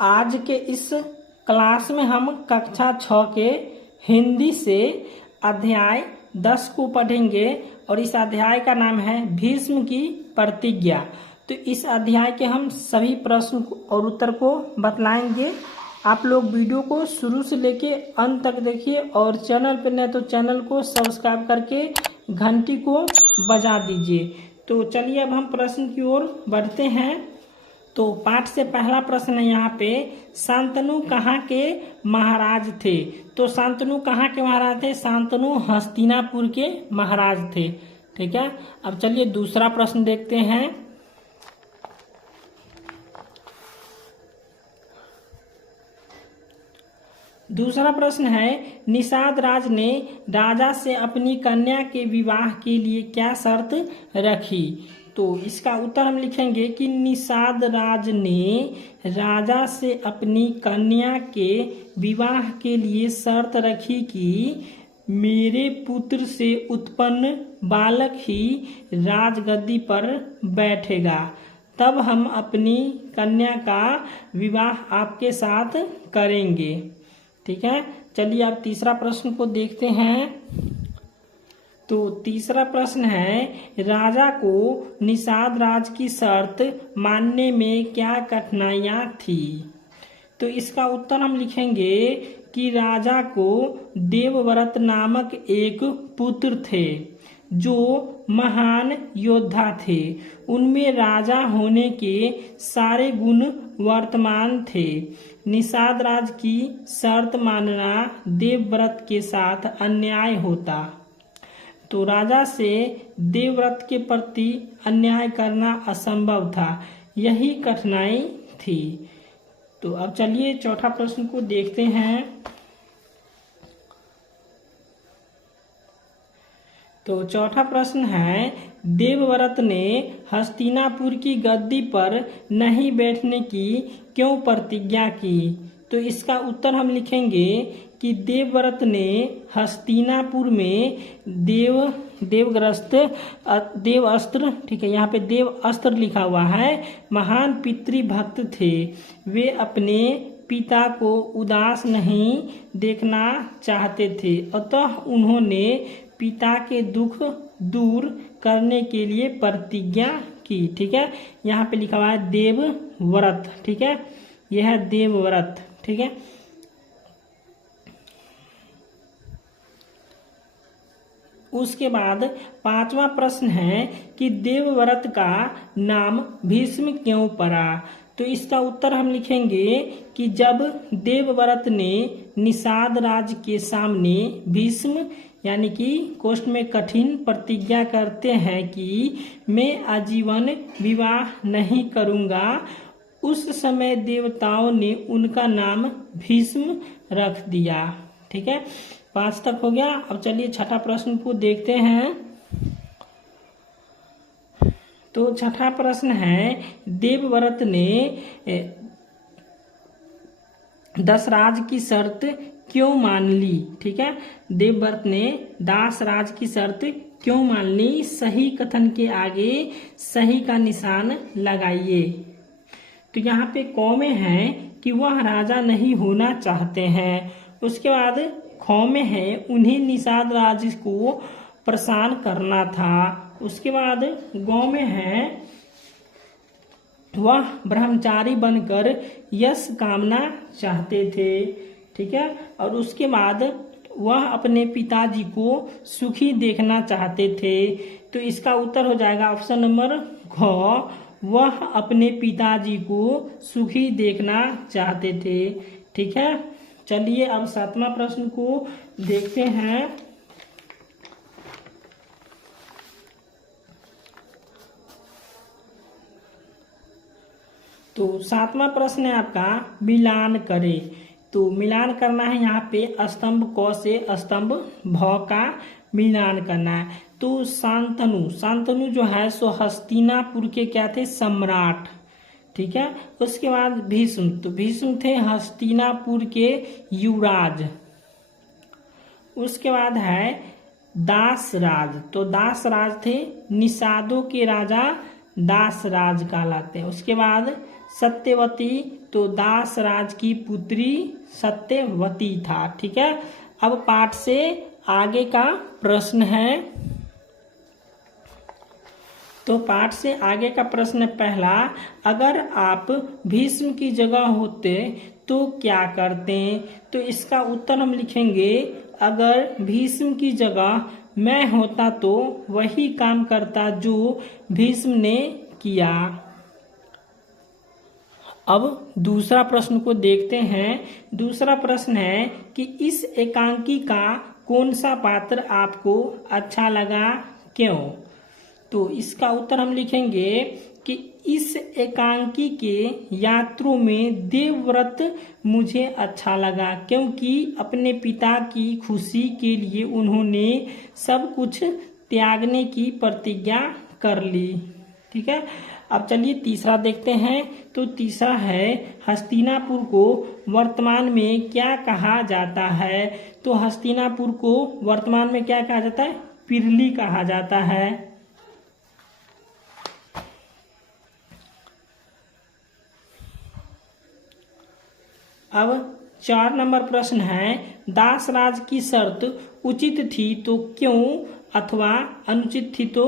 आज के इस क्लास में हम कक्षा 6 के हिंदी से अध्याय 10 को पढ़ेंगे और इस अध्याय का नाम है भीष्म की प्रतिज्ञा। तो इस अध्याय के हम सभी प्रश्न और उत्तर को बतलाएंगे। आप लोग वीडियो को शुरू से लेके अंत तक देखिए और चैनल पर नए तो चैनल को सब्सक्राइब करके घंटी को बजा दीजिए। तो चलिए अब हम प्रश्न की ओर बढ़ते हैं। तो पाठ से पहला प्रश्न है यहाँ पे, शांतनु कहाँ के महाराज थे? तो शांतनु कहाँ के महाराज थे? शांतनु हस्तिनापुर के महाराज थे। ठीक है, अब चलिए दूसरा प्रश्न देखते हैं। दूसरा प्रश्न है, निषाद राज ने राजा से अपनी कन्या के विवाह के लिए क्या शर्त रखी? तो इसका उत्तर हम लिखेंगे कि निषाद राज ने राजा से अपनी कन्या के विवाह के लिए शर्त रखी कि मेरे पुत्र से उत्पन्न बालक ही राजगद्दी पर बैठेगा, तब हम अपनी कन्या का विवाह आपके साथ करेंगे। ठीक है, चलिए आप तीसरा प्रश्न को देखते हैं। तो तीसरा प्रश्न है, राजा को निषाद राज की शर्त मानने में क्या कठिनाइयां थी? तो इसका उत्तर हम लिखेंगे कि राजा को देवव्रत नामक एक पुत्र थे जो महान योद्धा थे। उनमें राजा होने के सारे गुण वर्तमान थे। निषाद राज की शर्त मानना देवव्रत के साथ अन्याय होता, तो राजा से देवव्रत के प्रति अन्याय करना असंभव था। यही कठिनाई थी। तो अब चलिए चौथा प्रश्न को देखते हैं। तो चौथा प्रश्न है, देवव्रत ने हस्तिनापुर की गद्दी पर नहीं बैठने की क्यों प्रतिज्ञा की? तो इसका उत्तर हम लिखेंगे कि देवव्रत ने हस्तिनापुर में देव अस्त्र, ठीक है, यहाँ पे देव अस्त्र लिखा हुआ है, महान पितृभक्त थे। वे अपने पिता को उदास नहीं देखना चाहते थे, अतः उन्होंने पिता के दुख दूर करने के लिए प्रतिज्ञा की। ठीक है, यहाँ पे लिखा हुआ है देवव्रत। ठीक है, यह है देवव्रत। ठीक है, उसके बाद पांचवा प्रश्न है कि देवव्रत का नाम भीष्म क्यों पड़ा? तो इसका उत्तर हम लिखेंगे कि जब देवव्रत ने निषाद राज के सामने भीष्म यानी कि कोष्ठ में कठिन प्रतिज्ञा करते हैं कि मैं आजीवन विवाह नहीं करूंगा, उस समय देवताओं ने उनका नाम भीष्म रख दिया। ठीक है, 5 तक हो गया। अब चलिए छठा प्रश्न को देखते हैं। तो छठा प्रश्न है, देवव्रत ने दशराज की शर्त क्यों मान ली? ठीक है, देवव्रत ने दासराज की शर्त क्यों मान ली? सही कथन के आगे सही का निशान लगाइए। तो यहाँ पे कौमे हैं कि वह राजा नहीं होना चाहते हैं। उसके बाद खौ में है उन्हें निषाद राज को प्रसन्न करना था। उसके बाद गौ में है वह ब्रह्मचारी बनकर यश कामना चाहते थे। ठीक है, और उसके बाद वह अपने पिताजी को सुखी देखना चाहते थे। तो इसका उत्तर हो जाएगा ऑप्शन नंबर घ, वह अपने पिताजी को सुखी देखना चाहते थे। ठीक है, चलिए अब 7वां प्रश्न को देखते हैं। तो 7वां प्रश्न है आपका, मिलान करे। तो मिलान करना है यहाँ पे स्तंभ क से स्तंभ भ का मिलान करना है। तो शांतनु जो है सो हस्तिनापुर के क्या थे? सम्राट। ठीक है, उसके बाद भीष्म, तो भीष्म थे हस्तिनापुर के युवराज। उसके बाद है दासराज, तो दासराज थे निषादों के राजा दासराज कहलाते हैं। उसके बाद सत्यवती, तो दास राज की पुत्री सत्यवती था। ठीक है, अब पाठ से आगे का प्रश्न है। तो पाठ से आगे का प्रश्न पहला, अगर आप भीष्म की जगह होते तो क्या करते? तो इसका उत्तर हम लिखेंगे, अगर भीष्म की जगह मैं होता तो वही काम करता जो भीष्म ने किया। अब दूसरा प्रश्न को देखते हैं। दूसरा प्रश्न है कि इस एकांकी का कौन सा पात्र आपको अच्छा लगा, क्यों? तो इसका उत्तर हम लिखेंगे कि इस एकांकी के यात्रों में देवव्रत मुझे अच्छा लगा, क्योंकि अपने पिता की खुशी के लिए उन्होंने सब कुछ त्यागने की प्रतिज्ञा कर ली। ठीक है, अब चलिए तीसरा देखते हैं। तो तीसरा है, हस्तिनापुर को वर्तमान में क्या कहा जाता है? तो हस्तिनापुर को वर्तमान में क्या कहा जाता है? पिरली कहा जाता है। अब 4 नंबर प्रश्न है, दासराज की शर्त उचित थी तो क्यों, अथवा अनुचित थी तो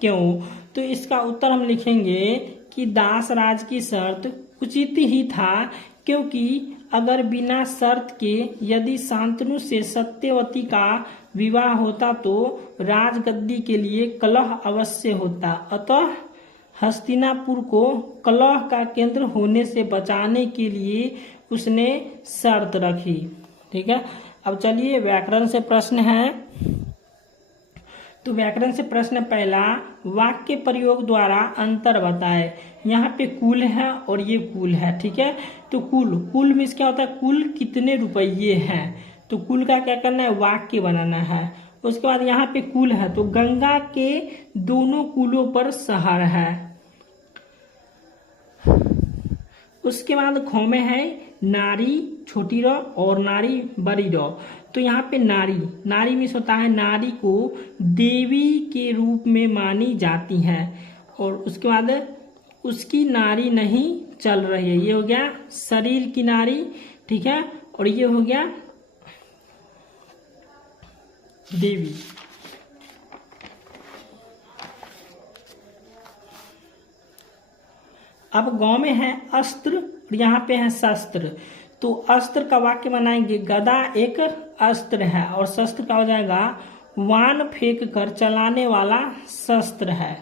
क्यों? तो इसका उत्तर हम लिखेंगे कि दासराज की शर्त उचित ही था, क्योंकि अगर बिना शर्त के यदि शांतनु से सत्यवती का विवाह होता तो राजगद्दी के लिए कलह अवश्य होता। अतः हस्तिनापुर को कलह का केंद्र होने से बचाने के लिए उसने शर्त रखी। ठीक है, अब चलिए व्याकरण से प्रश्न है। तो व्याकरण से प्रश्न पहला, वाक्य प्रयोग द्वारा अंतर बताए। यहाँ पे कुल है और ये कुल है। ठीक है, तो कुल मीन्स क्या होता है? कुल कितने रुपये हैं। तो कुल का क्या करना है? वाक्य बनाना है। उसके बाद यहाँ पे कुल है, तो गंगा के दोनों कुलों पर शहर है। उसके बाद ख में है नारी छोटी र और नारी बड़ी र। तो यहाँ पे नारी मीन्स होता है नारी को देवी के रूप में मानी जाती है, और उसके बाद उसकी नारी नहीं चल रही है। ये हो गया शरीर की नारी। ठीक है, और ये हो गया देवी। अब गांव में है अस्त्र और यहाँ पे है शस्त्र। तो अस्त्र का वाक्य बनाएंगे, गदा एक अस्त्र है, और शस्त्र का हो जाएगा वान फेंक कर चलाने वाला शस्त्र है।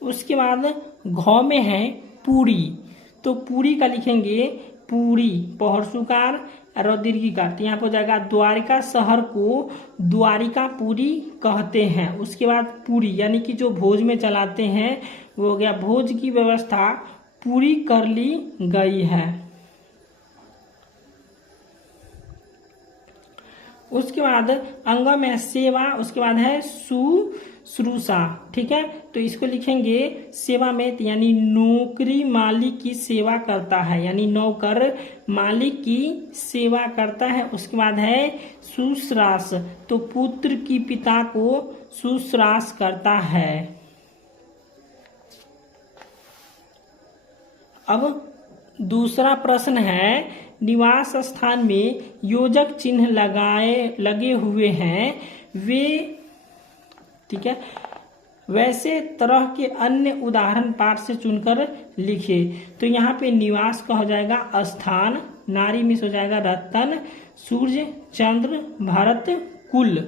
उसके बाद घ में है पूरी। तो पूरी का लिखेंगे पूरी, पहरसुकार और दीर्घिकार। तो यहाँ पर हो जाएगा द्वारिका शहर को द्वारिका पूरी कहते हैं। उसके बाद पूरी यानी कि जो भोज में चलाते हैं वो हो गया, भोज की व्यवस्था पूरी कर ली गई है। उसके बाद अंग में सेवा, उसके बाद है शुश्रूषा। ठीक है, तो इसको लिखेंगे सेवा में, यानी नौकरी मालिक की सेवा करता है, यानी नौकर मालिक की सेवा करता है। उसके बाद है शुश्रास, तो पुत्र की पिता को शुश्रास करता है। अब दूसरा प्रश्न है, निवास स्थान में योजक चिन्ह लगे हुए हैं, वे ठीक है वैसे तरह के अन्य उदाहरण पाठ से चुनकर लिखे। तो यहाँ पे निवास का हो जाएगा स्थान, नारी में हो जाएगा रतन, सूर्य, चंद्र, भरत, कुल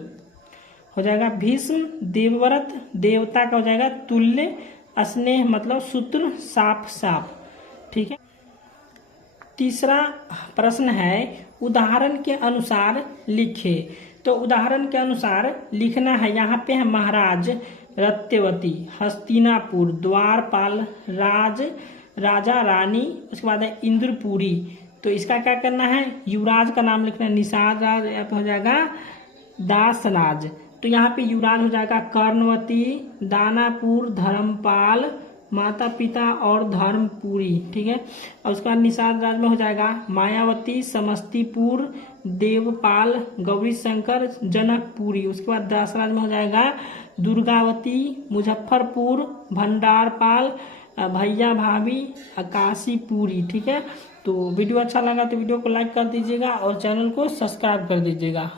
हो जाएगा भीष्म, देवव्रत, देवता का हो जाएगा तुल्य, स्नेह मतलब सूत्र, साफ। ठीक है, तीसरा प्रश्न है, उदाहरण के अनुसार लिखे। तो उदाहरण के अनुसार लिखना है, यहाँ पे है महाराज रत्यवती, हस्तिनापुर, द्वारपाल, राजा रानी, उसके बाद है इंद्रपुरी। तो इसका क्या करना है? युवराज का नाम लिखना है, निषाद राज, यहाँ पे हो जाएगा दासराज। तो यहाँ पे युवराज हो जाएगा कर्णवती, दानापुर, धर्मपाल, माता पिता और धर्मपुरी। ठीक है, और उसके बाद निषाद राज में हो जाएगा मायावती, समस्तीपुर, देवपाल, गौरी शंकर, जनकपुरी। उसके बाद दासराज में हो जाएगा दुर्गावती, मुजफ्फरपुर, भंडारपाल, भैया भाभी आकाशी पूरी। ठीक है, तो वीडियो अच्छा लगा तो वीडियो को लाइक कर दीजिएगा और चैनल को सब्सक्राइब कर दीजिएगा।